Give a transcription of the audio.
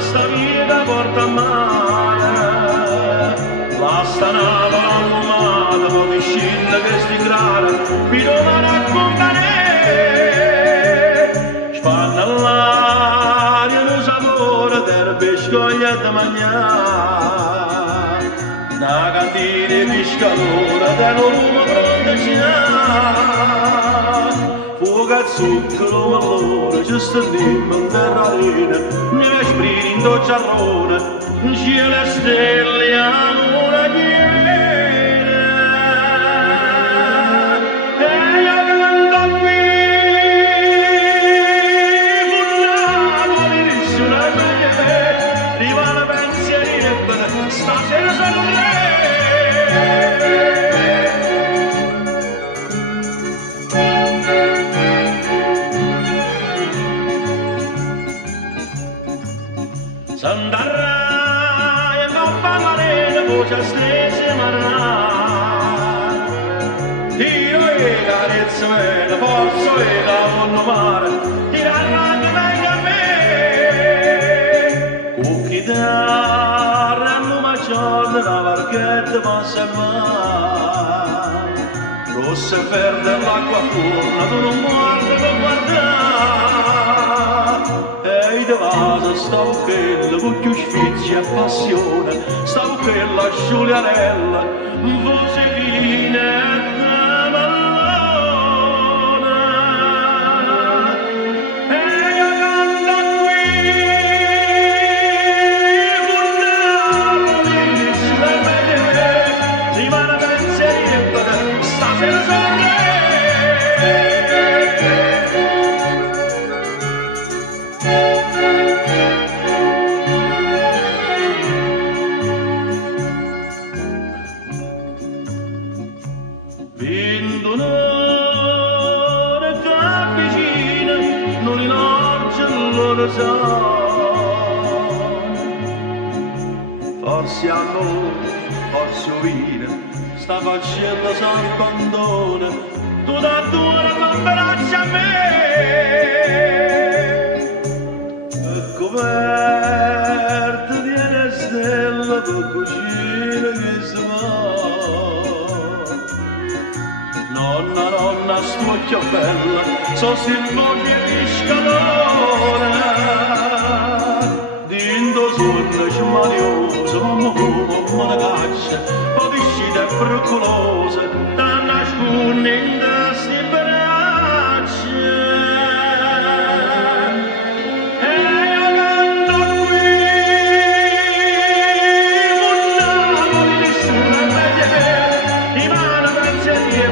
sta vita porta a mare, la stanava allumata, poi scende che sti grana, vi devo raccontare, spanna l'aria, lo sapore del biscoglia da mangiare, da cantina di scalore, dello lume pronto a cenare, fuoco e zucchero, malore, giusto dimmi in terrarina, mi vesprini in docciarrone, cielo e stelle hanno una chiena, e io canto qui, con Napoli nessuna me, rimane pensieri e stasera sono re. S'andrà e non parleremo, voce stesse marrà. Tiro e carezza mena, forza e la vonno mare, tiranno anche meglio a me. Con chitarra e lume giorno, la barchetta passa mai. Rossa e verde l'acqua forna, tu non guardi per guardare. E di vaso stavo quella, con più sfizi e passione, stavo quella Giulianella, voce fine e ballona. E io canto qui, con Napoli, nessuna me, rimane pensieri e stasera sono re. Vinto un'ora che avvicina, non rinorge l'orizzonte. Forse a noi, forse ovina, sta facendo s'abbandona, tu da due non braccia a me. E coperta di una stella per cucina che si va. Nonna, nonna, stuocchio bella, so si voce di scalone. Dindo sonno smanioso, mamma la caccia, poi viscita e pericolosa, da nascondere in sti braccia. E io canto qui, con Napoli nessuna me, rimane pensieri